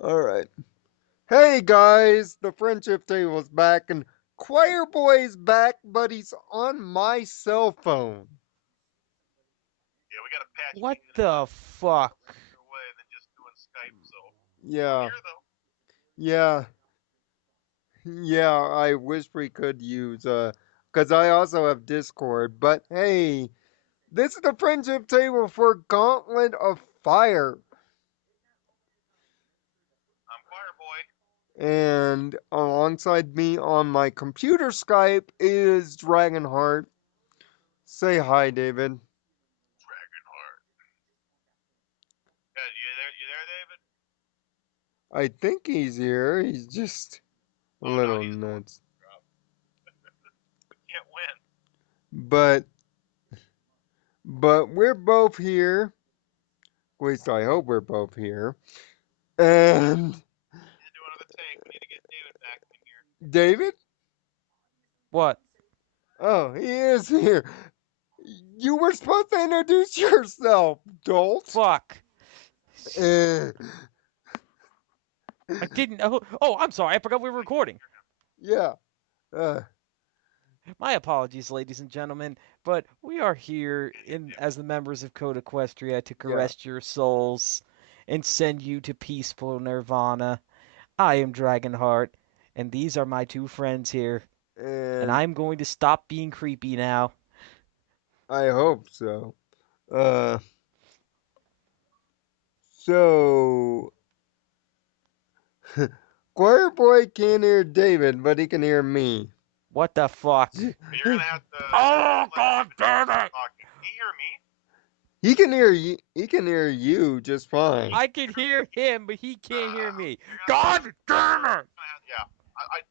Alright. Hey guys, the friendship table's back and Choir Boy's back, but he's on my cell phone. Yeah, we got to patch What things the fuck? another way than just doing Skype. So I'm Yeah, here though. yeah, yeah, I wish we could use, cause I also have Discord, but hey, this is the friendship table for Gauntlet of Fire. I'm Choir Boy. And alongside me on my computer Skype is Dragonheart. Say hi, David. Dragonheart. Yeah, you there? You there, David? I think he's here. He's just a Oh no, little he's going nuts. to drop. We can't win. But we're both here. At least I hope we're both here. And We need to do another take. We need to get David back in here. David? What? Oh, he is here. You were supposed to introduce yourself, dolt. Fuck. Uh, I didn't. Oh, I'm sorry. I forgot we were I can't recording. hear him. yeah. Uh, My apologies, ladies and gentlemen, but we are here Can't hear in David. as the members of Code Equestria to yeah. caress your souls and send you to peaceful nirvana. I am Dragonheart, and these are my two friends here, and And I'm going to stop being creepy now. I hope so. Uh, so Choir Boy can't hear David, but he can hear me. What the fuck? But you're gonna have to Oh, let god David know damn when I'm it! talking. Can you hear me? He can hear you. He can hear you just He fine. I can can hear me. hear him, but he can't hear me. You're gonna have to let God him know. damn it! Yeah.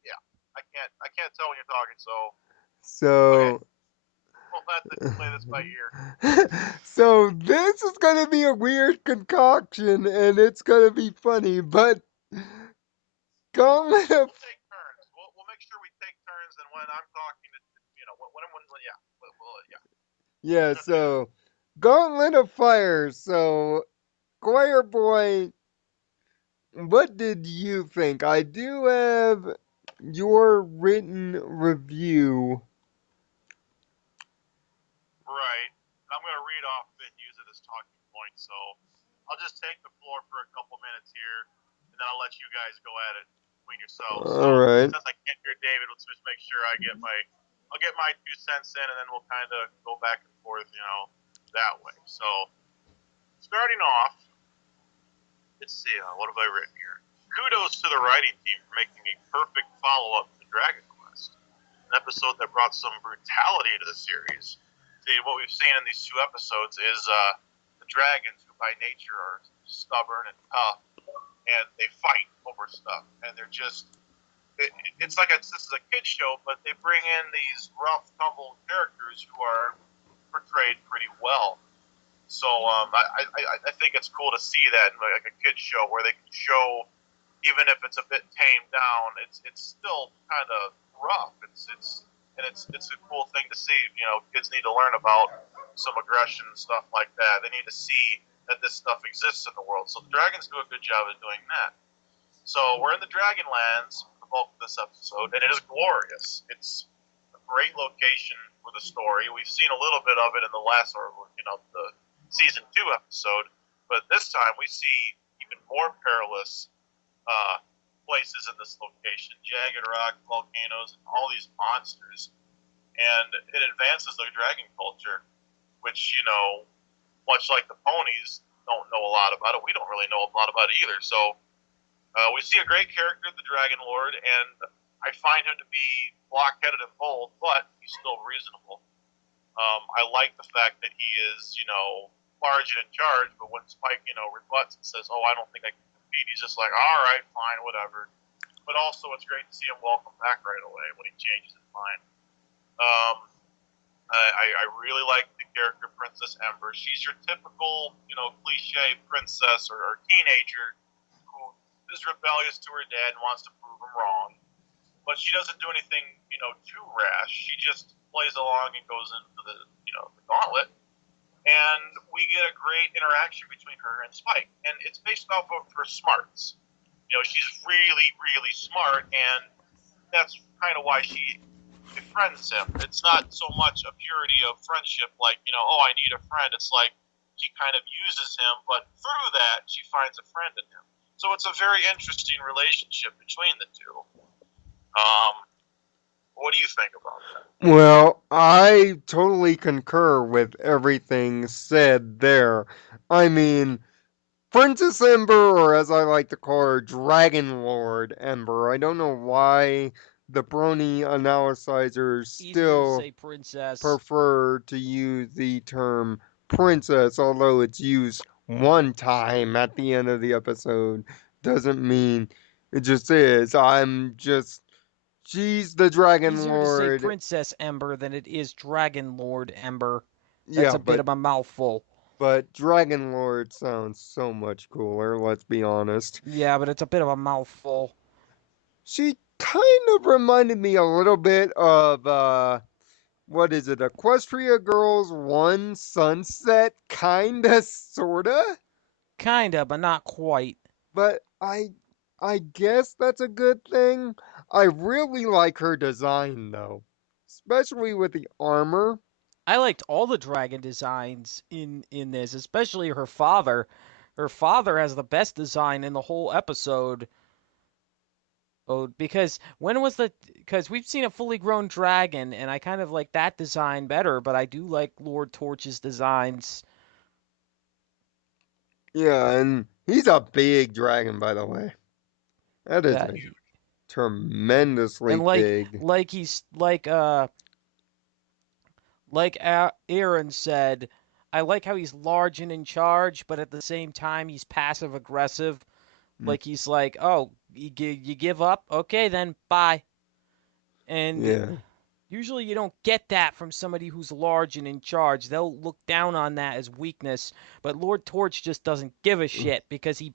Yeah. I can't tell when you're talking. So okay. So, We'll have to play this by ear. so this is gonna be a weird concoction, and it's gonna be funny. But Gauntlet of We'll take turns. We'll make sure we take turns, and when I'm talking to yeah, yeah. yeah, so Gauntlet of Fire. So Choir Boy, what did you think? I do have your written review. Right. I'm gonna read off of it and use it as talking points. So I'll just take the floor for a couple minutes here, and then I'll let you guys go at it between yourselves. So All right. since I can't hear David, let's just make sure I'll get my 2 cents in, and then we'll kind of go back and forth, that way. So starting off, let's see, what have I written here? Kudos to the writing team for making a perfect follow up to Dragon Quest, an episode that brought some brutality to the series. See, what we've seen in these 2 episodes is the dragons, who by nature are stubborn and tough, and they fight over stuff, and they're just. It's like this is a kid show, but they bring in these rough, tumble characters who are portrayed pretty well. So I think it's cool to see that in like a kids show where they can show, even if it's a bit tamed down, it's still kind of rough. It's a cool thing to see. Kids need to learn about some aggression and stuff like that. They need to see that this stuff exists in the world. So the dragons do a good job of doing that. So we're in the Dragonlands for the bulk of this episode, and it is glorious. It's a great location for the story. We've seen a little bit of it in the last, or the season 2 episode, but this time we see even more perilous uh, places in this location: jagged rock, volcanoes, and all these monsters. And it advances the dragon culture, which much like the ponies don't know a lot about it. We don't really know a lot about it either. So we see a great character, the Dragon Lord, and I find him to be block-headed and bold, but he's still reasonable. I like the fact that he is, large and in charge, but when Spike, rebuts and says, "Oh, I don't think I can compete," he's just like, "All right, fine, whatever." But also, it's great to see him welcome back right away when he changes his mind. Um, I really like the character Princess Ember. She's your typical, cliche princess or teenager who is rebellious to her dad and wants to prove him wrong. But she doesn't do anything, too rash. She just plays along and goes into the gauntlet. And we get a great interaction between her and Spike. And it's based off of her smarts. She's really, really smart, and that's kind of why she befriends him. It's not so much a purity of friendship, like, oh, I need a friend. It's like she kind of uses him, but through that, she finds a friend in him. So it's a very interesting relationship between the two. Um, what do you think about that? Well, I totally concur with everything said there. I mean, Princess Ember, or as I like to call her, Dragon Lord Ember. I don't know why the Brony analyzers Easier to still say princess. prefer to use the term princess, although it's used one time at the end of the episode. Doesn't mean it just is. She's the Dragon Easier to say Lord. Princess Ember than it is Dragon Lord Ember. That's Yeah, a bit but of a mouthful. Dragon Lord sounds so much cooler, let's be honest. Yeah, but it's a bit of a mouthful. She kind of reminded me a little bit of what is it? Equestria Girls 1 Sunset kinda sorta, Kinda, but not quite. but I guess that's a good thing. I really like her design though, especially with the armor. I liked all the dragon designs in this, especially her father. Her father has the best design in the whole episode. Oh, because when was the because we've seen a fully grown dragon and I kind of like that design better, but I do like Lord Torch's designs. Yeah, and he's a big dragon by the way. That is Yeah, a tremendously and big. he's like Aaron said, I like how he's large and in charge, but at the same time he's passive aggressive. Mm, Like he's like, "Oh, you give up? Okay, then bye." And yeah, usually you don't get that from somebody who's large and in charge. They'll look down on that as weakness. But Lord Torch just doesn't give a mm, shit because he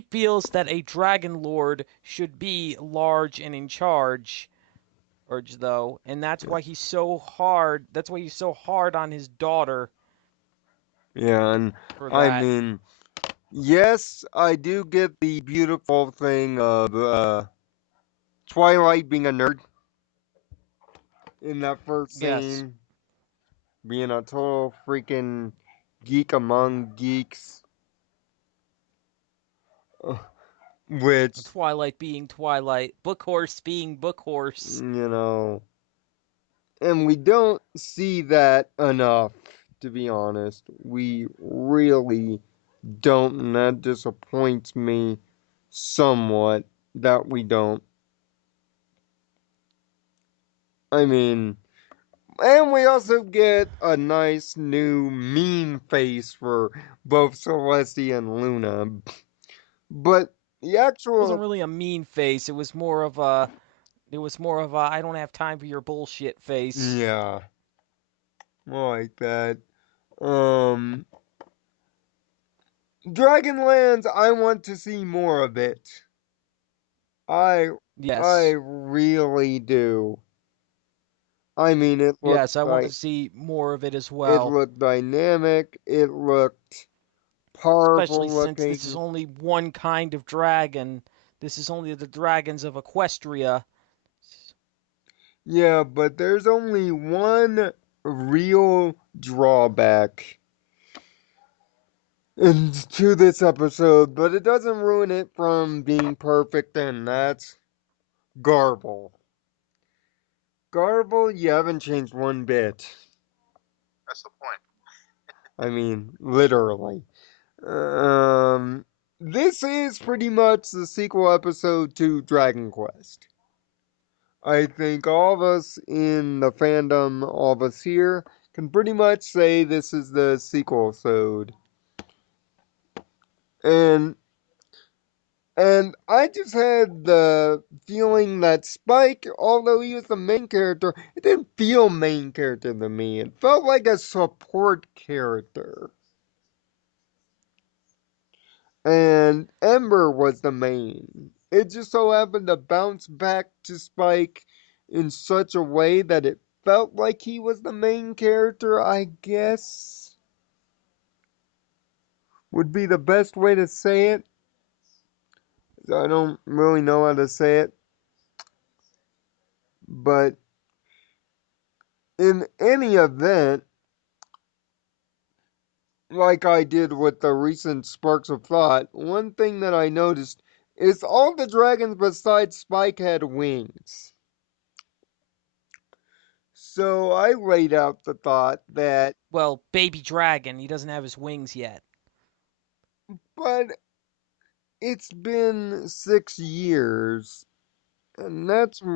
feels that a Dragon Lord should be large and in charge, Urge though, and that's yeah, why he's so hard. That's why he's so hard on his daughter yeah, and for I that. mean, yes, I do get the beautiful thing of Twilight being a nerd in that first Yes, scene, being a total freaking geek among geeks, uh, which, Twilight being Twilight, Book Horse being Book Horse. you know, and we don't see that enough, to be honest. We really don't, and that disappoints me somewhat that we don't. I mean, and we also get a nice new meme face for both Celestia and Luna. But the It wasn't actual, really a mean face. It was more of a I don't have time for your bullshit face. yeah, like that. Um, Dragonlands, I want to see more of it. I, I Yes. really do. I mean, Yes, I want to see more of it as it well. looked dynamic. It looked Especially powerful since this is looking. only one kind of dragon. This is only the dragons of Equestria. Yeah, but there's only one real drawback to this episode, but it doesn't ruin it from being perfect, and that's Garble. Garble, you haven't changed one bit. That's the point. I mean, literally. Um, this is pretty much the sequel episode to Dragon Quest. I think all of us in the fandom, all of us here, can pretty much say this is the sequel episode. And I just had the feeling that Spike, although he was the main character, it didn't feel main character to me. It felt like a support character. And Ember was the main. It just so happened to bounce back to Spike in such a way that it felt like he was the main character, I guess, would be the best way to say it. I don't really know how to say it, but in any event, like I did with the recent Sparks of Thought, one thing that I noticed is all the dragons besides Spike had wings. So I laid out the thought that, Well, baby dragon, he doesn't have his wings yet. but it's been 6 years, and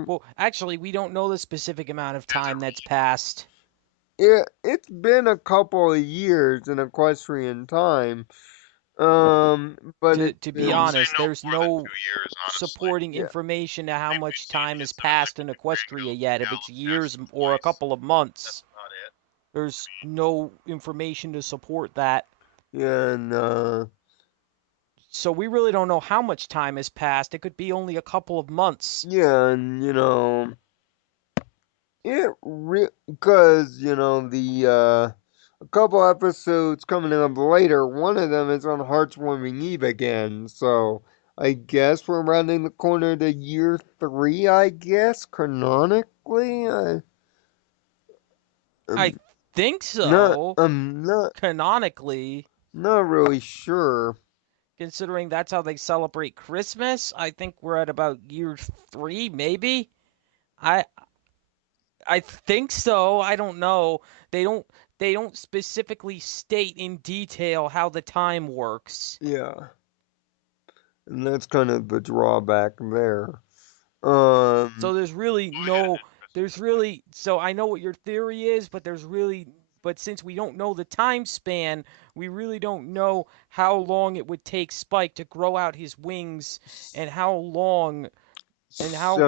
Well, actually, we don't know the specific amount of As a time that's passed. it's been a couple of years in equestrian time. But To be I would it's say honest, no there's more than no 2 years, honestly. supporting yeah, information to how Maybe we've much seen time has just some of passed in the Equestria Grango yet. If it's Gallows years passes or a twice. couple of That's months, about it. I there's mean, no information to support that. yeah, and So we really don't know how much time has passed. It could be only a couple of months. yeah, and because the a couple episodes coming up later, one of them is on Heartwarming Eve again. So I guess we're rounding the corner to year three. I guess canonically, I I'm think so, I'm canonically, not really sure. considering that's how they celebrate Christmas. I think we're at about year 3, maybe. I I think so. I don't know. They don't they don't specifically state in detail how the time works. Yeah, and that's kind of the drawback there. So there's really find it an no interesting there's point. really so I know what your theory is, but but since we don't know the time span, we really don't know how long it would take Spike to grow out his wings and how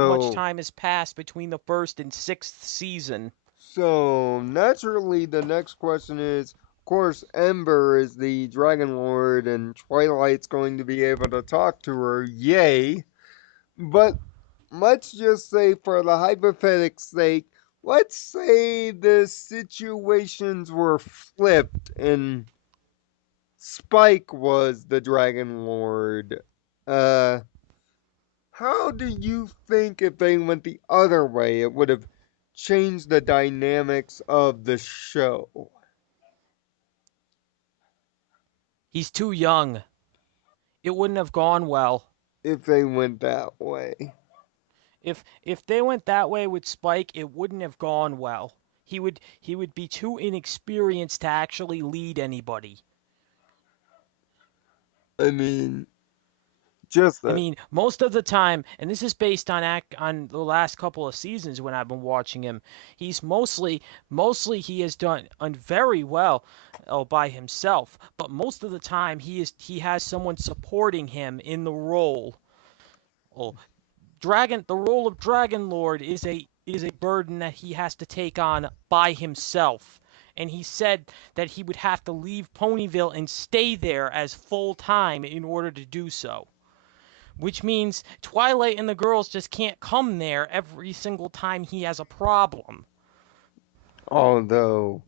much So time has passed between the first and sixth season. So naturally, the next question is, of course, Ember is the Dragon Lord, and Twilight's going to be able to talk to her. Yay! But let's just say, for the hypothetical sake, let's say the situations were flipped and Spike was the Dragon Lord. Uh, how do you think if they went the other way, it would have changed the dynamics of the show? He's too young. It wouldn't have gone well. If they went that way. If they went that way with Spike, it wouldn't have gone well. He would be too inexperienced to actually lead anybody. I mean, just I that. mean, most of the time, and this is based on the last couple of seasons when I've been watching him, he's mostly he has done very well by himself, but most of the time he has someone supporting him in the role. Oh, the role of Dragon Lord is a burden that he has to take on by himself. And he said that he would have to leave Ponyville and stay there as full time in order to do so. Which means Twilight and the girls just can't come there every single time he has a problem. Although,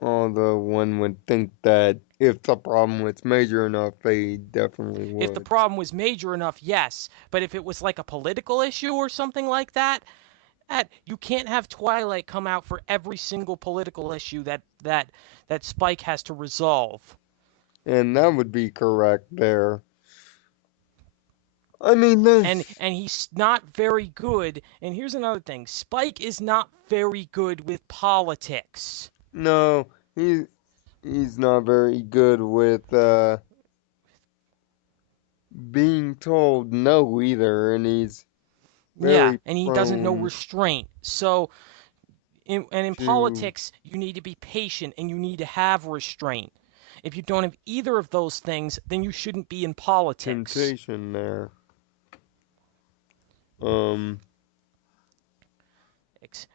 although one would think that if the problem was major enough, they definitely If the would. problem was major enough, yes. But if it was like a political issue or something like that, you can't have Twilight come out for every single political issue that Spike has to resolve. And that would be correct there. I mean, the, And he's not very good. And here's another thing. Spike is not very good with politics. no, he's not very good with being told no either, and he's Yeah, very and he doesn't know prone restraint. So in to politics, you need to be patient and you need to have restraint. If you don't have either of those things, then you shouldn't be in politics. temptation there. Um,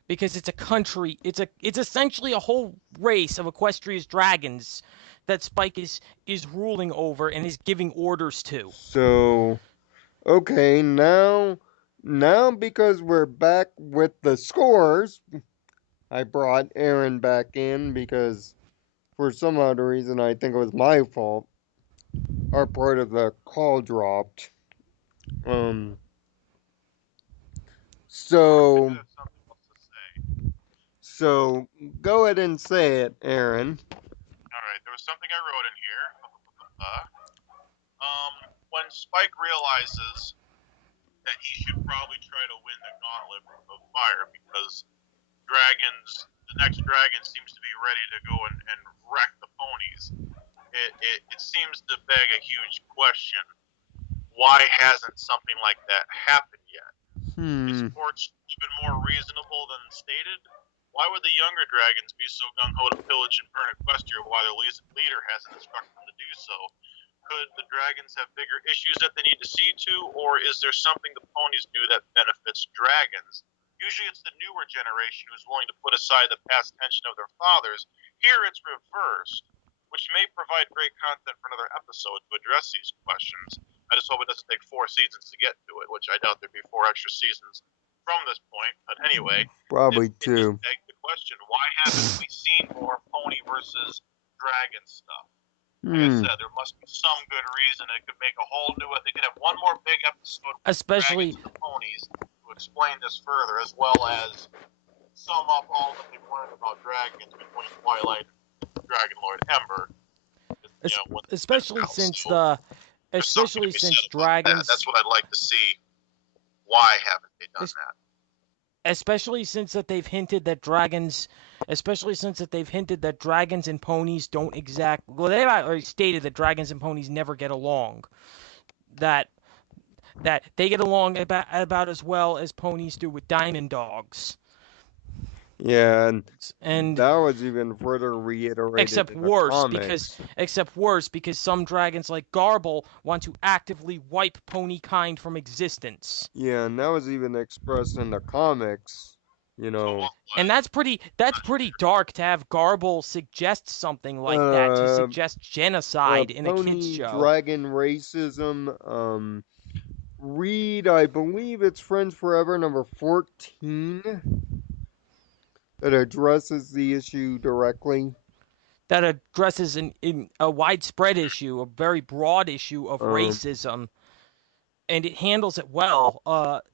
Because it's a country, it's essentially a whole race of Equestria's dragons that Spike is ruling over and is giving orders to. so okay, now because we're back with the scores, I brought Aaron back in because for some odd reason I think it was my fault. Our part of the call dropped. Um, Or if you so, have something else to say. so go ahead and say it, Aaron. All right, there was something I wrote in here. Um, when Spike realizes that he should probably try to win the Gauntlet of Fire because the next dragon seems to be ready to go and wreck the ponies. It seems to beg a huge question. Why hasn't something like that happened yet? Is Hmm. Porch even more reasonable than stated? Why would the younger dragons be so gung ho to pillage and burn Equestria while their leader hasn't instructed them to do so? Could the dragons have bigger issues that they need to see to, or is there something the ponies do that benefits dragons? Usually it's the newer generation who's willing to put aside the past tension of their fathers. Here it's reversed, which may provide great content for another episode to address these questions. I just hope it doesn't take 4 seasons to get to it, which I doubt there'd be 4 extra seasons from this point. But anyway, Probably it just two. begs the question: why haven't we seen more pony versus dragon stuff? Like I Hmm. said, there must be some good reason. It could make a whole new. They could have one more big episode with the dragons Especially and the ponies to explain this further, as well as sum up all that they've learned about dragons between Twilight and Dragon Lord Ember. When they met especially now. since So the there's something to especially be said since about that. That's dragons what I'd like to see. Why haven't they done es- that? especially since that they've hinted that dragons especially since that they've hinted that dragons and ponies don't exact well they've already stated that dragons and ponies never get along, that they get along about as well as ponies do with diamond dogs, Yeah, and and that was even further reiterated in the comics. except worse because some dragons like Garble want to actively wipe pony kind from existence. Yeah, and that was even expressed in the comics. You So know, what And was? that's pretty dark to have Garble suggest something like that, to uh, suggest genocide in a kids pony show. dragon racism. Read, I believe it's Friends Forever number 14 that addresses the issue directly. That addresses in a widespread issue, a very broad issue of Um, racism, and it handles it well,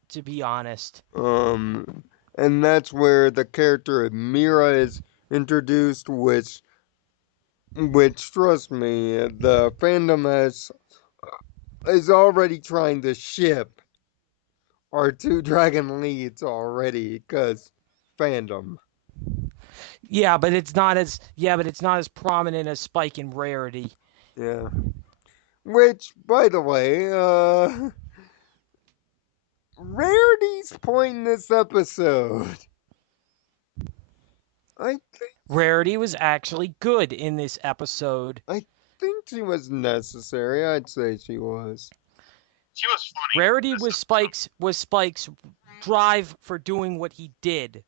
to be honest. um, and that's where the character of Mira is introduced, which trust me, the fandom is already trying to ship our two dragon leads already, cause fandom. But it's not as prominent as Spike in Rarity. Yeah. Which, by the way, Rarity's point in this episode. I think Rarity was actually good in this episode. I think she was necessary. I'd say she was. She was funny in Rarity this was episode. Spike's drive for doing what he did.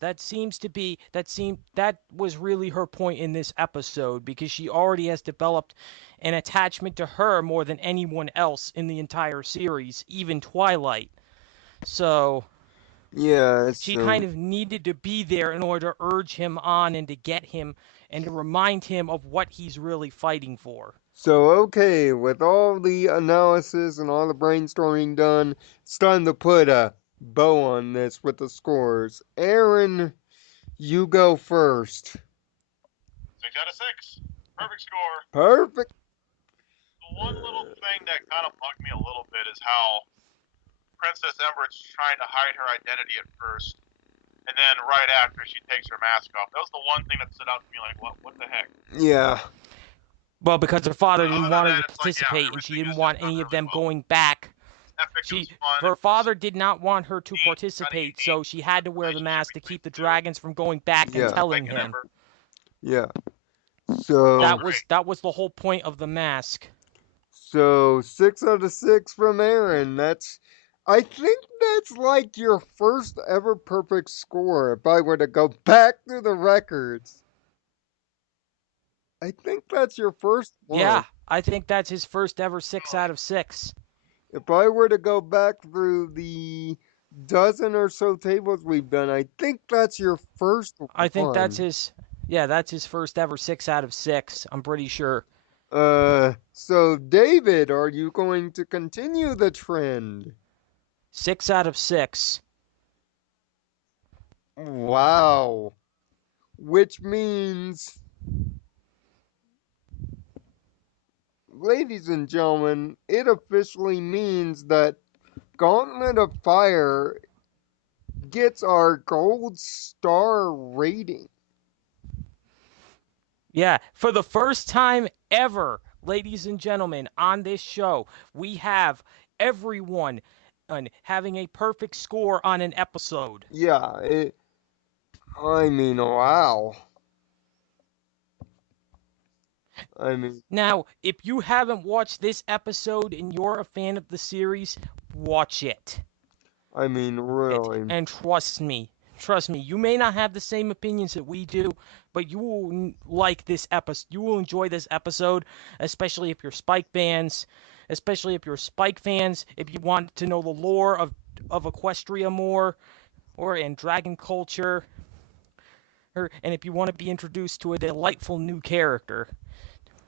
That was really her point in this episode, because she already has developed an attachment to her more than anyone else in the entire series, even Twilight. So Yeah, she kind so of needed to be there in order to urge him on and to get him and to remind him of what he's really fighting for. okay, with all the analysis and all the brainstorming done, it's time to put a bow on this with the scores. Aaron, you go first. 6 out of 6, perfect score. Perfect. The one little thing that kind of bugged me a little bit is how Princess Ember's trying to hide her identity at first, and then right after she takes her mask off. That was the one thing that stood out to me. Like, what the heck? Yeah. Well, because her father But didn't other than want her that, to it's like, yeah, participate, and she everything didn't is just want done any of really them well. going back. Epic, it was fun. Her It was father did not want her to neat, kind of participate, unique so she had to wear the relationship mask to between keep the the two. dragons from going back and Yeah. telling Spike and him. Ember. Yeah. Both So great. That was the whole point of the mask. So 6 out of 6 from Aaron. I think that's like your first ever perfect score. If I were to go back through the records, I think that's your first Yeah, one. I think that's his first ever 6 Really. out of 6. If I were to go back through the dozen or so tables we've done, I think that's your first I think one. that's his first ever 6 out of 6. I'm pretty sure. So David, are you going to continue the trend? 6 out of 6. Wow. Which means, ladies and gentlemen, it officially means that Gauntlet of Fire gets our gold star rating. Yeah, for the first time ever, ladies and gentlemen, on this show, we have everyone having a perfect score on an episode. Yeah, I mean, wow. I mean, Now, if you haven't watched this episode and you're a fan of the series, watch it. really. And trust me, you may not have the same opinions that we do, but you will like this episode. You will enjoy this episode, especially if you're Spike fans. Especially if you're Spike fans, if you want to know the lore of Equestria more, or in Dragon culture, and if you want to be introduced to a delightful new character.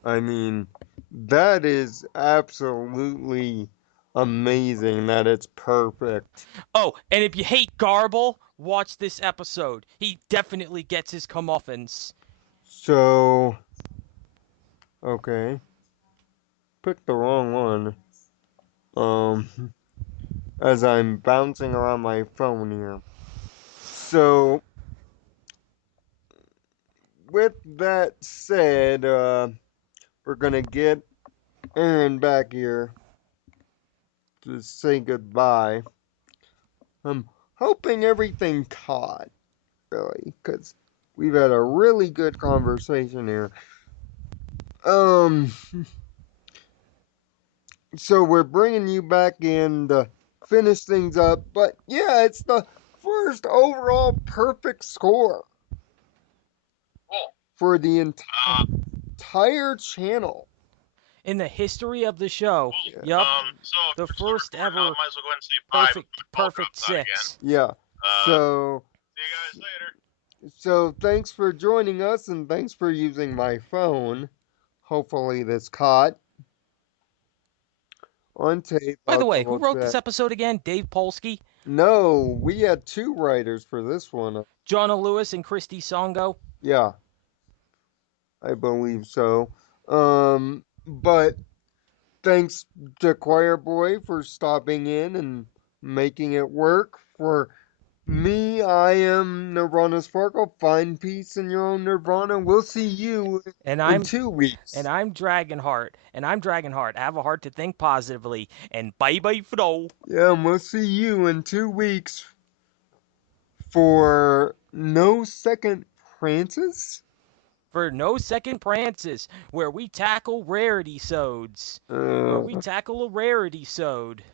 I mean, that is absolutely amazing that it's perfect. Oh, and if you hate Garble, watch this episode. He definitely gets his comeuppance. So, okay, picked the wrong one. Um, as I'm bouncing around my phone here. So, with that said, we're gonna get Aaron back here to say goodbye. I'm hoping everything caught, really, because we've had a really good conversation here. Um, so we're bringing you back in to finish things up, but yeah, it's the first overall perfect score Cool. for the Uh, entire channel. In the history of the show, cool. Yeah. yup, So the if we're still first recording, I ever might as well go ahead and say bye before perfect my phone perfect drops out again. six. Yeah. Uh, So see you guys later. so thanks for joining us and thanks for using my phone. Hopefully this caught on tape. By I'll the way, who double wrote this check. episode again? Dave Polsky, No, we had two writers for this one. Jonna Lewis, and Christy Songo. Yeah, I believe so. But thanks to Choir Boy for stopping in and making it work. For me, I am Nirvana Sparkle. Find peace in your own Nirvana. We'll see you And in I'm 2 weeks. Dragonheart. And I'm Dragonheart. Have a heart to think positively. And bye bye for now. Yeah, and we'll see you in 2 weeks for No Second Prances. For No Second Prances, where we tackle rarity sods. Where we Uh, tackle a rarity sode.